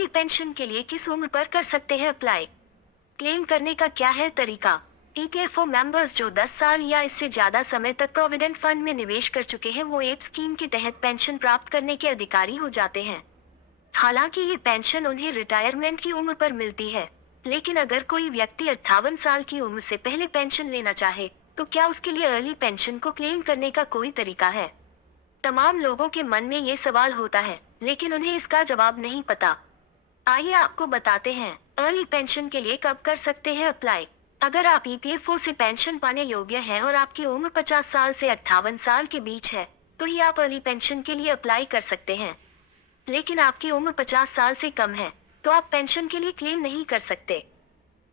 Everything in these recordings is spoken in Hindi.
अर्ली पेंशन के लिए किस उम्र पर कर सकते हैं अप्लाई? क्लेम करने का क्या है तरीका? ईपीएफओ मेंबर्स जो 10 साल या इससे ज्यादा समय तक प्रोविडेंट फंड में निवेश कर चुके हैं वो एप स्कीम के तहत पेंशन प्राप्त करने के अधिकारी हो जाते हैं। हालांकि ये पेंशन उन्हें रिटायरमेंट की उम्र पर मिलती है, लेकिन अगर कोई व्यक्ति 58 साल की उम्र से पहले पेंशन लेना चाहे तो क्या उसके लिए अर्ली पेंशन को क्लेम करने का कोई तरीका है? तमाम लोगों के मन में ये सवाल होता है, लेकिन उन्हें इसका जवाब नहीं पता। आइए आपको बताते हैं अर्ली पेंशन के लिए कब कर सकते हैं अप्लाई। अगर आप ईपीएफओ से पेंशन पाने योग्य हैं और आपकी उम्र 50 साल से 58 साल के बीच है, तो ही आप अर्ली पेंशन के लिए अप्लाई कर सकते हैं। लेकिन आपकी उम्र 50 साल से कम है, तो आप पेंशन के लिए क्लेम नहीं कर सकते।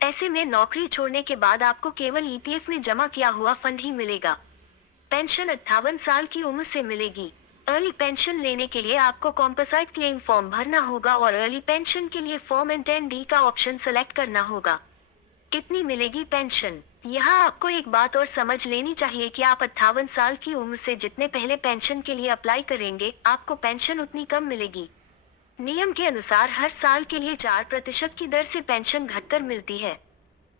ऐसे में नौकरी छोड़ने के बाद आपको केवल ईपीएफ में जमा किया हुआ फंड ही मिलेगा। पेंशन 58 साल की उम्र से मिलेगी। अर्ली पेंशन लेने के लिए आपको कॉम्पोसाइट क्लेम फॉर्म भरना होगा और अर्ली पेंशन के लिए फॉर्म 10D का ऑप्शन सेलेक्ट करना होगा। कितनी मिलेगी पेंशन? यहाँ आपको एक बात और समझ लेनी चाहिए कि आप 58 साल की उम्र से जितने पहले पेंशन के लिए अप्लाई करेंगे, आपको पेंशन उतनी कम मिलेगी। नियम के अनुसार हर साल के लिए 4% की दर से पेंशन घटकर मिलती है।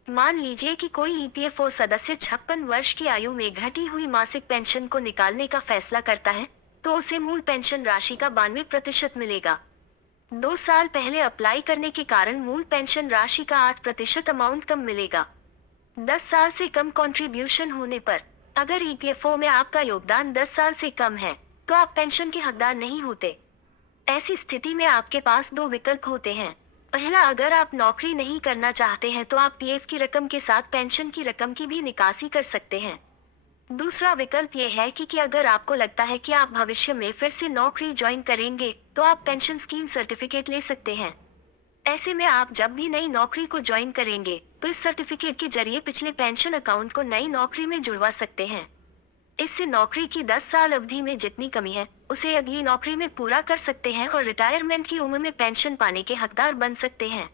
मान लीजिए कि कोई ईपीएफओ सदस्य 56 वर्ष की आयु में घटी हुई मासिक पेंशन को निकालने का फैसला करता है, तो उसे मूल पेंशन राशि का 92% मिलेगा। 2 साल पहले अप्लाई करने के कारण मूल पेंशन राशि का 8% अमाउंट कम मिलेगा। 10 साल से कम कंट्रीब्यूशन होने पर, अगर ईपीएफओ में आपका योगदान 10 साल से कम है, तो आप पेंशन के हकदार नहीं होते। ऐसी स्थिति में आपके पास 2 विकल्प होते हैं। पहला, अगर आप नौकरी नहीं करना चाहते हैं तो आप पीएफ की रकम के साथ पेंशन की रकम की भी निकासी कर सकते हैं। दूसरा विकल्प ये है कि अगर आपको लगता है कि आप भविष्य में फिर से नौकरी ज्वाइन करेंगे, तो आप पेंशन स्कीम सर्टिफिकेट ले सकते हैं। ऐसे में आप जब भी नई नौकरी को ज्वाइन करेंगे, तो इस सर्टिफिकेट के जरिए पिछले पेंशन अकाउंट को नई नौकरी में जुड़वा सकते हैं। इससे नौकरी की 10 साल अवधि में जितनी कमी है, उसे अगली नौकरी में पूरा कर सकते हैं और रिटायरमेंट की उम्र में पेंशन पाने के हकदार बन सकते हैं।